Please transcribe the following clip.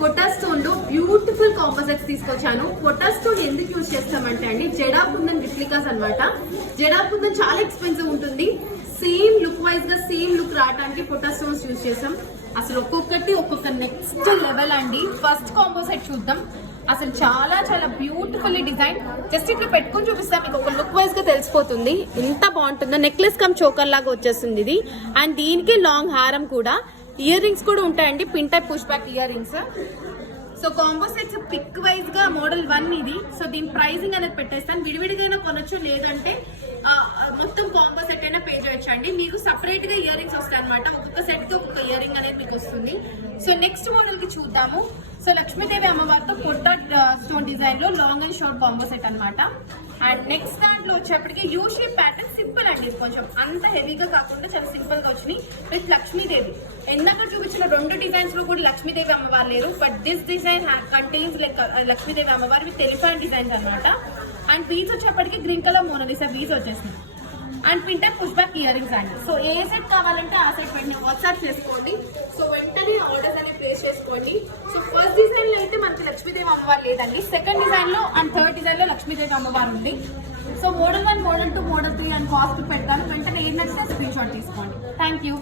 పొటా stone లో beautiful composites తీసుకొచ్చాను. పొటా stone ఎందుకు యూజ్ చేస్తామంటే అండి, జడా కుందన్ రిప్లికాస్ అన్నమాట. జడా కుందన్ చాలా ఎక్స్పెన్సివ్ ఉంటుంది. సేమ్ లుక్ వైజ్ గా సేమ్ లుక్ రావడానికి పొటా స్టోన్స్ యూజ్ చేసాం. అసలు ఒక్కొక్కటి ఒక్కొక్క నెక్స్ట్ లెవెల్ అండి. ఫస్ట్ కాంబో సెట్ చూద్దాం. అసలు చాలా చాలా బ్యూటిఫుల్లీ డిజైన్. జస్ట్ ఇట్లా పెట్టుకొని చూపిస్తాం, మీకు ఒక లుక్ వైజ్ గా తెలిసిపోతుంది ఎంత బాగుంటుందో. నెక్లెస్ కమ్ చోకర్ లాగా వచ్చేస్తుంది ఇది. అండ్ దీనికి లాంగ్ హారం కూడా, ఇయర్ రింగ్స్ కూడా ఉంటాయండి, pin type push back ear rings. So combo sets pic wise గా మోడల్ 1 ఇది. సో దీని ప్రైసింగ్ అనేది పెట్టేస్తాను. విడివిడిగా కొనొచ్చు, లేదంటే మొత్తం కాంబో సెట్ అయినా పే చేయొచ్చండి. మీకు సపరేట్ గా ఇయర్ రింగ్స్ వస్తాయి అనమాట. ఒక్కొక్క సెట్ కి ఒక్కొక్క ఇయర్ రింగ్ అనేది మీకు వస్తుంది. సో నెక్స్ట్ మోడల్ కి చూద్దాము. సో లక్ష్మీదేవి అమ్మవారితో పొట్టా స్టోన్ డిజైన్ లో long and short combo set అనమాట. అండ్ నెక్స్ట్ దాంట్లో వచ్చేప్పటికి యూ షేప్ ప్యాటర్న్, సింపుల్ అండి. కొంచెం అంత హెవీగా కాకుండా చాలా సింపుల్ గా వచ్చినాయి విత్ లక్ష్మీదేవి. ఎందాక చూపించిన 2 డిజైన్స్ లో కూడా లక్ష్మీదేవి అమ్మవారు లేరు, but this design contains like Lakshmidevi అమ్మవారు విత్ ఎలిఫెంట్ డిజైన్స్ అనమాట. అండ్ బీచ్ వచ్చేప్పటికి గ్రీన్ కలర్ మోనాలిసా బీచ్ వచ్చేసింది. And Pinter push back ear rings అండి. సో ఏ సెట్ కావాలంటే ఆ సెట్ వెంటనే వాట్సాప్ చేసుకోండి. సో వెంటనే ఆర్డర్స్ అనేవి ప్లేస్ చేసుకోండి. సో ఫస్ట్ డిజైన్ లో అయితే మనకి లక్ష్మీదేవి అమ్మవారు లేదండి. సెకండ్ డిజైన్ లో అండ్ థర్డ్ డిజైన్ లో లక్ష్మీదేవి అమ్మవారు ఉంది. So model 1, model 2, model 3 and cost పెడతాను. వెంటనే ఏం నచ్చితే స్క్రీన్ షాట్ తీసుకోండి. Thank you.